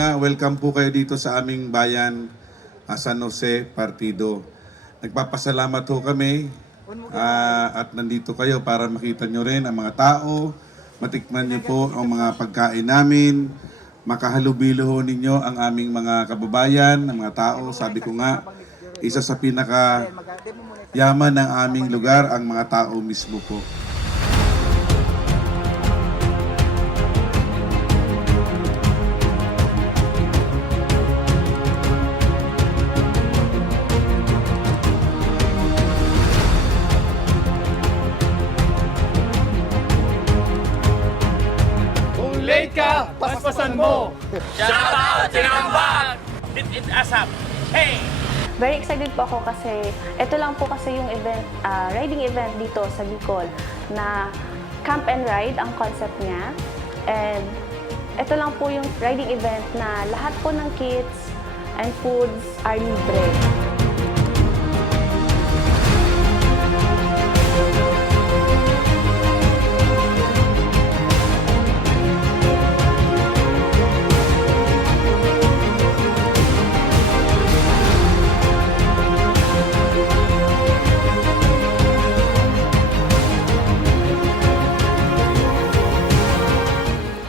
una, welcome po kayo dito sa aming bayan, San Jose Partido. Nagpapasalamat ho kami at nandito kayo para makita nyo rin ang mga tao, matikman nyo po ang mga pagkain namin, makahalubilo ho ninyo ang aming mga kababayan, ang mga tao. Sabi ko nga, isa sa pinaka yaman ng aming lugar ang mga tao mismo po. Late ka, paspasan mo! Shout out! Tinambak! It asap! Hey! Very excited po ako kasi ito lang po kasi yung event, riding event dito sa Bicol na camp and ride ang concept niya. And ito lang po yung riding event na lahat po ng kits and foods are libre.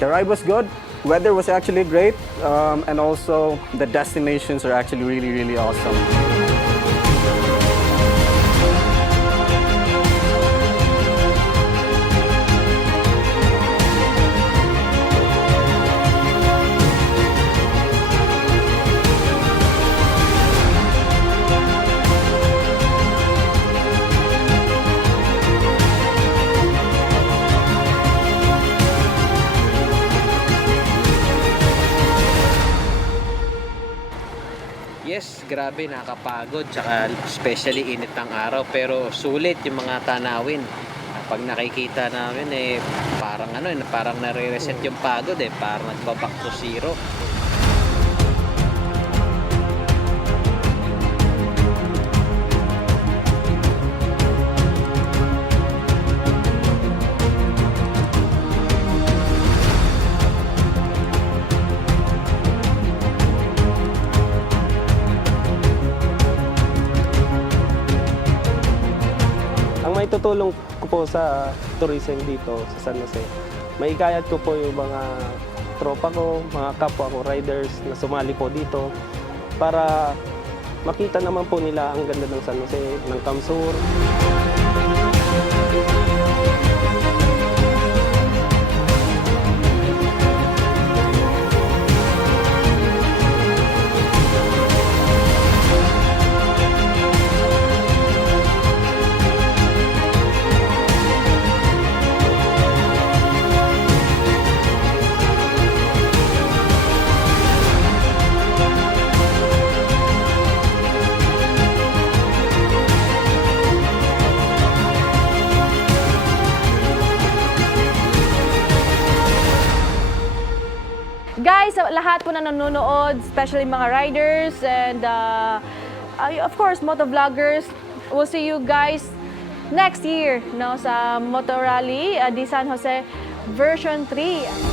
The ride was good, weather was actually great, and also the destinations are actually really awesome. Yes, grabe, nakakapagod, tsaka especially init ng araw, pero sulit yung mga tanawin. Pag nakikita namin parang parang nare-reset yung pagod parang nagba-back to zero. Ang may tutulong ko po sa tourism dito sa San Jose, maikayat ko po yung mga tropa ko, mga kapwa ko riders na sumali po dito para makita naman po nila ang ganda ng San Jose, ng Kamsur. Guys, sa lahat po na nanonood, especially mga riders and of course, motovloggers, we'll see you guys next year no, sa Moto Rally di San Jose version 3.